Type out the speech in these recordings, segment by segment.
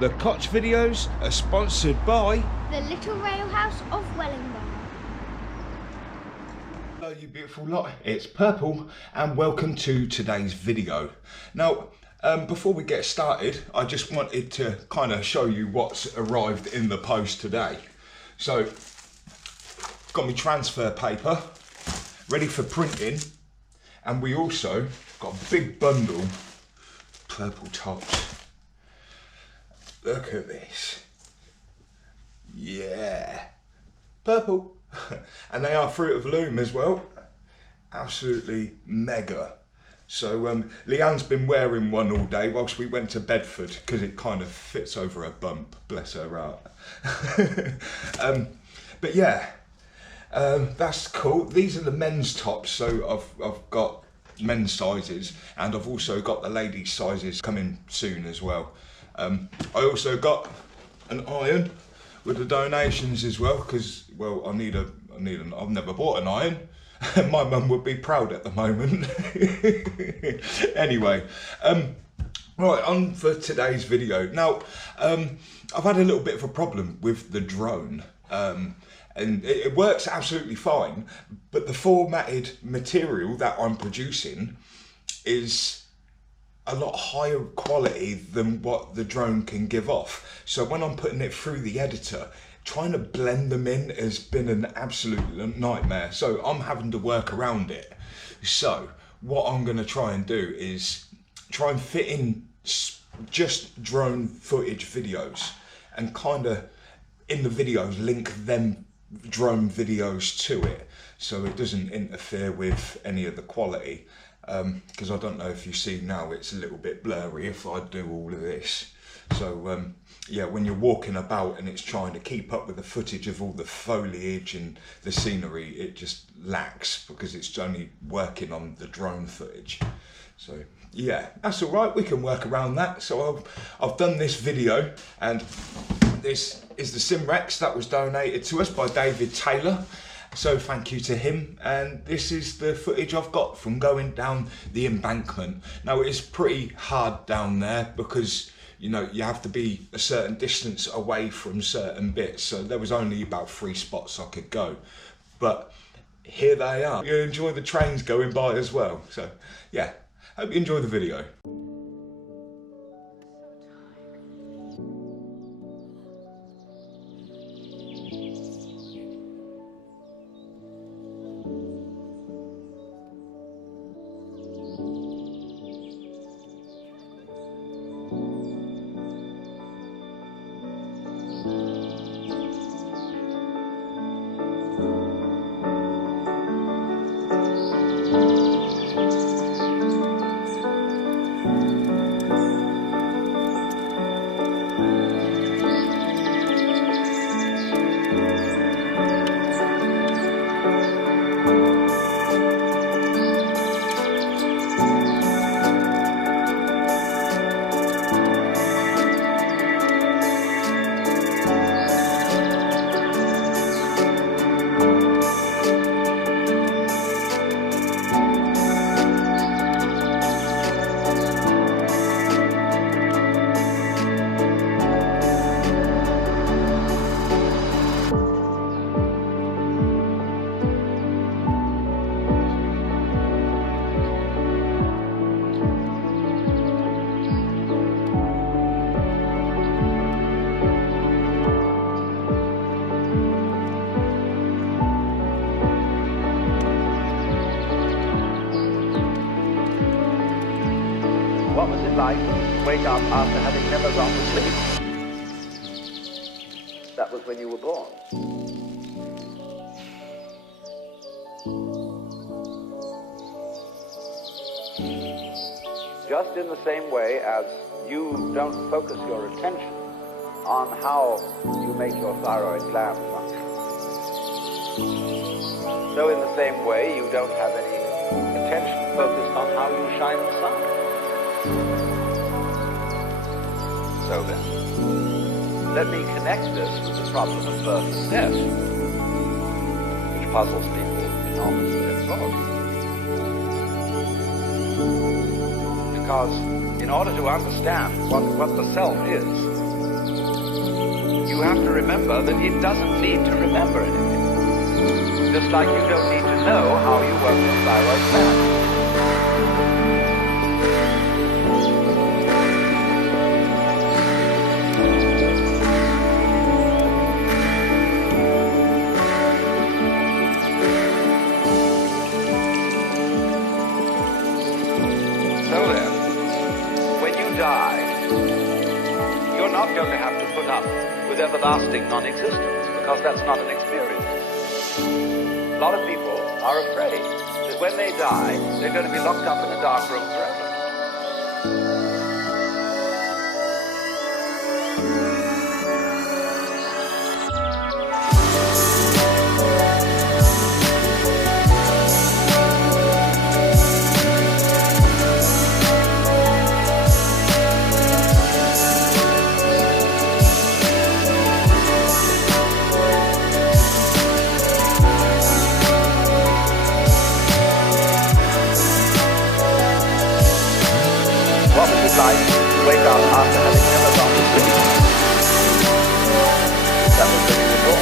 The Koch videos are sponsored by the Little Rail House of Wellingborough. Hello you beautiful lot, it's Purple and welcome to today's video. Now before we get started, I just wanted to kind of show you what's arrived in the post today. So got my transfer paper ready for printing, and we also got a big bundle of purple tops. Look at this. Yeah, purple. And they are Fruit of the Loom as well. Absolutely mega. So Leanne's been wearing one all day whilst we went to Bedford because it kind of fits over her bump, bless her heart. But yeah, that's cool. These are the men's tops, so I've got men's sizes, and I've also got the ladies' sizes coming soon as well. I also got an iron with the donations as well, because well, I've never bought an iron. My mum would be proud at the moment. Anyway, right, on for today's video. Now, I've had a little bit of a problem with the drone, and it works absolutely fine, but the formatted material that I'm producing is a lot higher quality than what the drone can give off. So when I'm putting it through the editor, trying to blend them in has been an absolute nightmare. So I'm having to work around it. So what I'm going to try and do is try and fit in just drone footage videos, and kind of in the videos link them drone videos to it, so it doesn't interfere with any of the quality. Because I don't know if you see now, it's a little bit blurry if I do all of this. So yeah, when you're walking about and it's trying to keep up with the footage of all the foliage and the scenery, it just lacks because it's only working on the drone footage. So yeah, that's all right, we can work around that. So I've done this video, and this is the Simrex that was donated to us by David Taylor. So thank you to him, and this is the footage I've got from going down the embankment. Now it is pretty hard down there because, you know, you have to be a certain distance away from certain bits, so there was only about 3 spots I could go, but here they are. You enjoy the trains going by as well, so yeah, hope you enjoy the video. What was it like to wake up after having never gone to sleep? That was when you were born. Just in the same way as you don't focus your attention on how you make your thyroid gland function, so in the same way you don't have any attention focused on how you shine the sun. So then, let me connect this with the problem of birth and death, which puzzles people enormously as well. Because in order to understand what the self is, you have to remember that it doesn't need to remember anything. Just like you don't need to know how you work your thyroid gland. You're not going to have to put up with everlasting non-existence, because that's not an experience. A lot of people are afraid that when they die, they're going to be locked up in a dark room forever. What was it like to wake up after having never gone to sleep? That was really the door.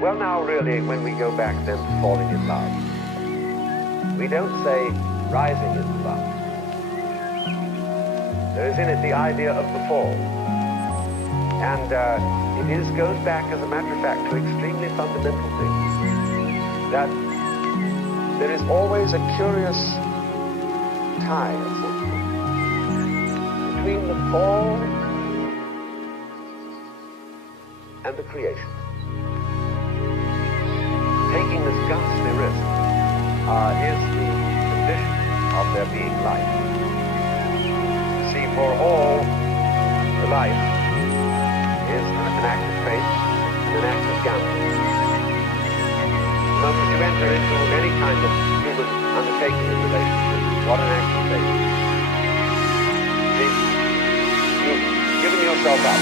Well, now, really, when we go back then to falling in love, we don't say rising into love. There is in it the idea of the fall. And it goes back, as a matter of fact, to extremely fundamental things. That there is always a curious tie between the fall and the creation. Taking this ghastly risk is the condition of there being life. See, for all, the life is an act of faith and an act of gambling. The moment you enter into any kind of human undertaking in relationship, what an act of faith. See, you've given yourself up.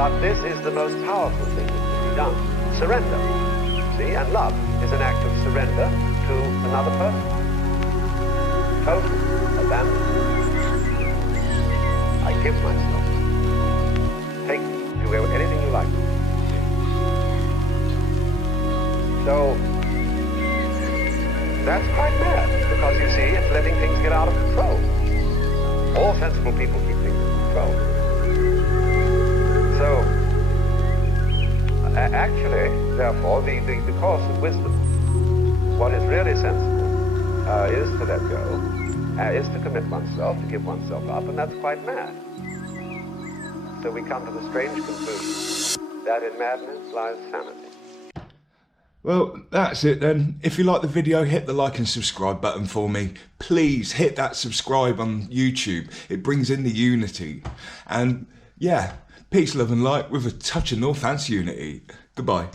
But this is the most powerful thing that can be done. Surrender. See, and love is an act of surrender to another person. Total abandonment. I give myself. Take, do anything you like. So, that's quite mad, because you see, it's letting things get out of control. All sensible people keep things in control. So, actually, therefore, the course of wisdom, what is really sensible, is to let go, is to commit oneself, to give oneself up, and that's quite mad. So we come to the strange conclusion that in madness lies sanity. Well, that's it then. If you like the video, hit the like and subscribe button for me. Please hit that subscribe on YouTube. It brings in the unity. And yeah, peace, love and light with a touch of Northants unity. Goodbye.